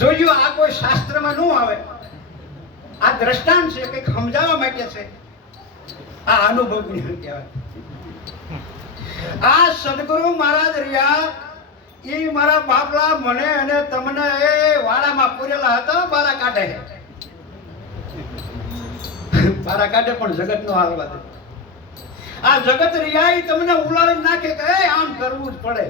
જોયું આ કોઈ શાસ્ત્રમાં ન આવે, આ દ્રષ્ટાંત છે, કંઈક સમજાવવા માટે છે. આ અનુભવ જ્ઞાન કહેવાય. આ સદગુરુ મહારાજ રહ્યા એ મારા બાપલા મને અને તમને એ વાડામાં પૂરેલા હતા. બારા કાઢે બારા કાઢે પણ જગત નો હાલવા દે. આ જગત રહ્યા એ તમને ઉલાળી નાખે કે આમ કરવું જ પડે.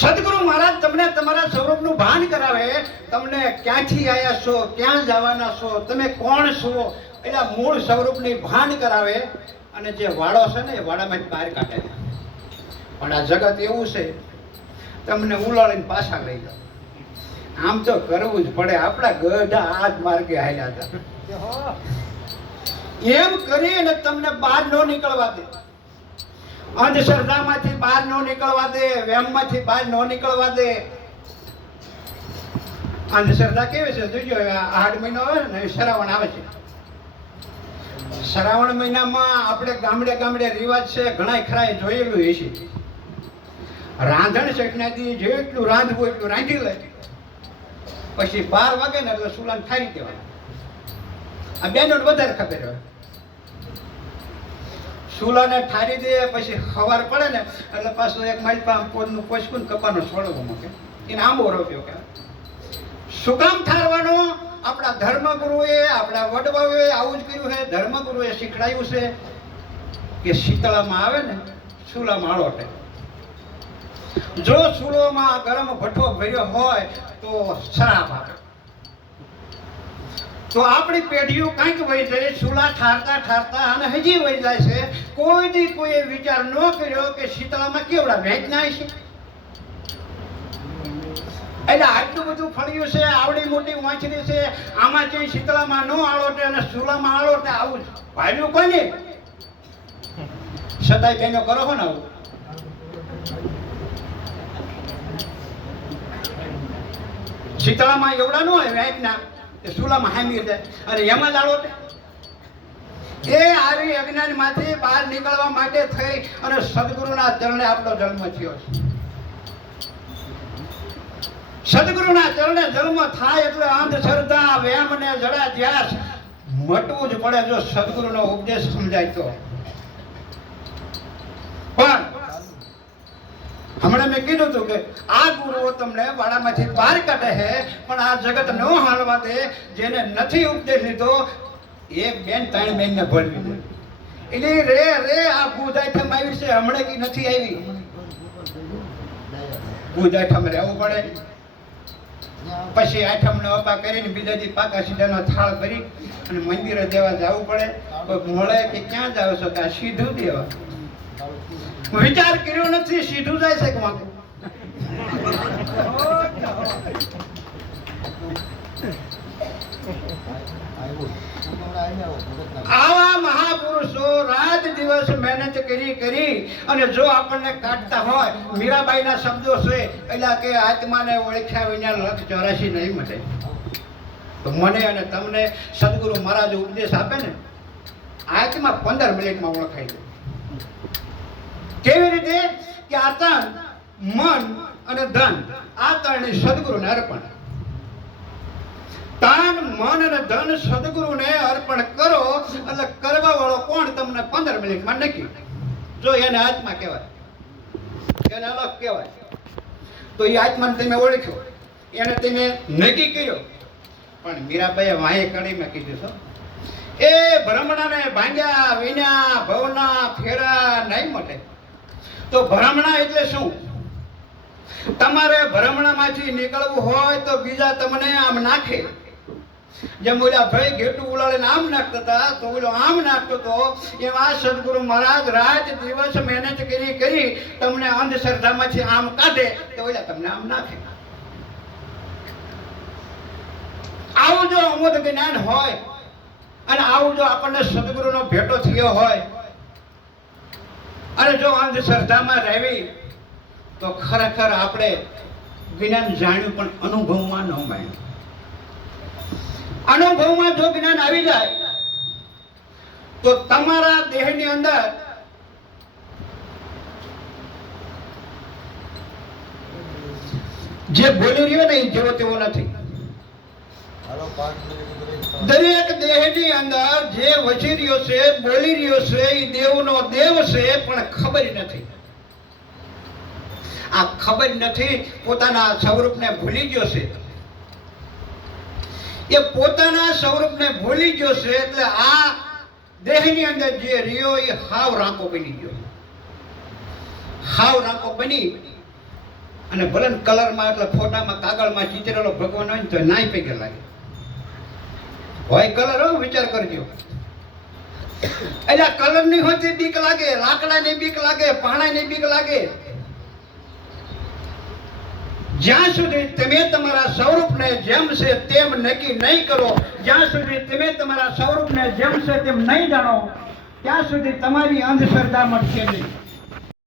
સદગુરુ મહારાજ તમને તમારા સ્વરૂપનું ભાન કરાવે. તમને ક્યાંથી આવ્યા છો, ક્યાં જવાના છો, તમે કોણ છો, એટલે મૂળ સ્વરૂપની ભાન કરાવે. અને જે વાડો છે ને એ વાડામાં બહાર કાઢે. પણ આ જગત એવું છે, તમને ઉલાળીને પાછા લઈ જાય. આમ તો કરવું જ પડે. આપણા ગઢા આ જ માર્ગે હાલ્યા હતા. એમ કરીને તમને બહાર ન નીકળવા દે. અંધશ્રદ્ધામાંથી બહાર ન નીકળવા દે, વેમમાંથી બહાર ન નીકળવા દે. અંધશ્રદ્ધા કેવી છે જોજો. આઠ મહિનો આવે ને શ્રાવણ આવે છે. શ્રાવણ મહિનામાં આપણે ગામડે ગામડે રિવાજ છે, ઘણા ખરા જોયેલું હશે. રાંધણ શેઠનાથી જેટલું રાંધવું એટલું રાંધી લે. પછી 12 વાગે ને એટલે સુલાને ઠારી દેવાના. આ બેનો વધારે ખબર હોય. સુલાને ઠારી દે પછી સવાર પડે ને એટલે પાછું એક માઇલ પામ પોદનું પોચકું કપાનો છોડવો મૂકે. એને આંબો રોપ્યો કે શું કામ ઠારવાનો? આપણા ધર્મગુરુએ, આપણા વડવાઓએ આવું જ કર્યું છે. ધર્મગુરુએ શીખડાયું છે કે શીતળામાં આવે ને સુલામાં આળોટે. જો સુલોમાં ગરમ ભઠ્ઠો ભર્યો હોય તો શરાબ આપે. તો આપણી પેઢીઓ કંઈક વહી જાય, સુલા ઠારતા ઠારતા અને હજી વહી જાય છે. કોઈ દી કોઈએ વિચાર ન કર્યો કે શીતળામાં કેવડા વેચનાય છે. એટલે આટલું બધું ફળ્યું છે, આવડી મોટી વાંચડી છે, આમાં ક્યાંય શીતળામાં ન આળોટે અને સુલામાં આળોટે. આવું જ ભાવ્યું કોને? સદાય બેનો કરો છો ને આવું. શીતળામાં એવડા ન હોય વેચના, સુલામાં હામી જાય અને એમાં જ આળોટે. એ આવી અજ્ઞાન માંથી બહાર નીકળવા માટે થઈ અને સદગુરુના ચરણે આપણો જન્મ થયો છે. સદગુરુના ચરણે જન્મ થાય એટલે અંધશ્રદ્ધા, વેમ ને જડા ધ્યાસ મટવું જ પડે. જો સદગુરુનો ઉપદેશ સમજાય તો. પણ હમણાં મેં કીધું હતું કે આ ગુરુઓ તમને વાડામાંથી બહાર કાઢે છે, પણ આ જગત ન હાલવા દે. જેને નથી ઉપદેશ લીધો એ બેન ત્રણ બેન ને ભરવી દે. એટલે રે આ બુધાઈઠમ આવી છે, હમણાં કી નથી આવી. બુધાઈઠમ રહેવું પડે. પછી આઠમ ને અપા કરીને બીજા દી પાકા સીધાનો થાળ ભરી અને મંદિરે દેવા જવું પડે. મળે કે ક્યાં જાવ છો? કે સીધું દેવા. વિચાર કર્યો નથી, સીધું જાય છે કે વાંકે. આવા મહાપુરુષો રાત દિવસ મહેનત કરી અને જો આપણને કાઢતા હોય, મીરાબાઈના શબ્દો છે એટલે કે આત્માને ઓળખ્યા વિના 184 નહીં મળે. તો મને અને તમને સદગુરુ મહારાજ ઉપદેશ આપે ને, આત્મા 15 મિનિટમાં ઓળખાઈ જાય. કેવી રીતે? કે આ તન, મન અને ધન, આ ત્રણેય સદગુરુને અર્પણ. તન, મન અને ધન સદગુરુને અર્પણ કરો એટલે કરવા વાળો કોણ તમને 15 મિનિટમાં નક્કી. જો એને આત્મા કહેવાય, એને અલગ કહેવાય. તો એ આત્માને તમે ઓળખ્યો, એને તમે નક્કી કર્યો. પણ મીરાબાઈએ વાંહે કડીમાં કીધું છો, એ ભ્રમણાને ભાંગ્યા વિના ભવના ફેરા નહીં મટે. તો ભ્રમણા એટલે શું? તમારે ભ્રમણામાંથી નીકળવું હોય તો બીજા તમને આમ નાખે. જેમ ઓલા ભાઈ ઘેટું ઉલાળીને આમ નાખતા હતા તો ઓલો આમ નાખતો હતો. એમાં સદગુરુ મહારાજ રાત દિવસ મહેનત કરી તમને અંધશ્રદ્ધામાંથી આમ કાઢે તો ઓલા તમને આમ નાખે. આવું જો અમોદ જ્ઞાન હોય અને આવું જો આપણને સદગુરુનો ભેટો થયો હોય અને જો અંધશ્રદ્ધામાં રહેવી તો ખરેખર આપણે જ્ઞાન જાણ્યું પણ અનુભવમાં ન માન્યું. અનુભવમાં જો જ્ઞાન આવી જાય તો તમારા દેહની અંદર જે બોલી રહ્યો ને એ જેવો તેવો નથી. દરેક દેહની અંદર જે વસી રહ્યો છે, બોલી રહ્યો છે, એ દેવનો દેવ છે, પણ ખબર નથી. આ ખબર નથી, પોતાના સ્વરૂપને ભૂલી ગયો છે. એ પોતાના સ્વરૂપને ભૂલી ગયો છે, એટલે આ દેહની અંદર જે રહ્યો એ હાવ રાંકો બની ગયો. હાવ રાંકો બની અને ભલે કલરમાં એટલે ફોટામાં કાગળમાં ચિતરેલો ભગવાન હોય ને તો નાય પૈકે લાગે હોય કલર. હો, વિચાર કરજો. એટલે કલર ની હોતી બીક લાગે, લાકડાની બીક લાગે, પાણાની બીક લાગે. જ્યાં સુધી તમે તમારા સ્વરૂપને જેમ છે તેમ નક્કી નહીં કરો, જ્યાં સુધી તમે તમારા સ્વરૂપને જેમ છે તેમ નહીં જાણો, ત્યાં સુધી તમારી અંધશ્રદ્ધા મટશે નહીં.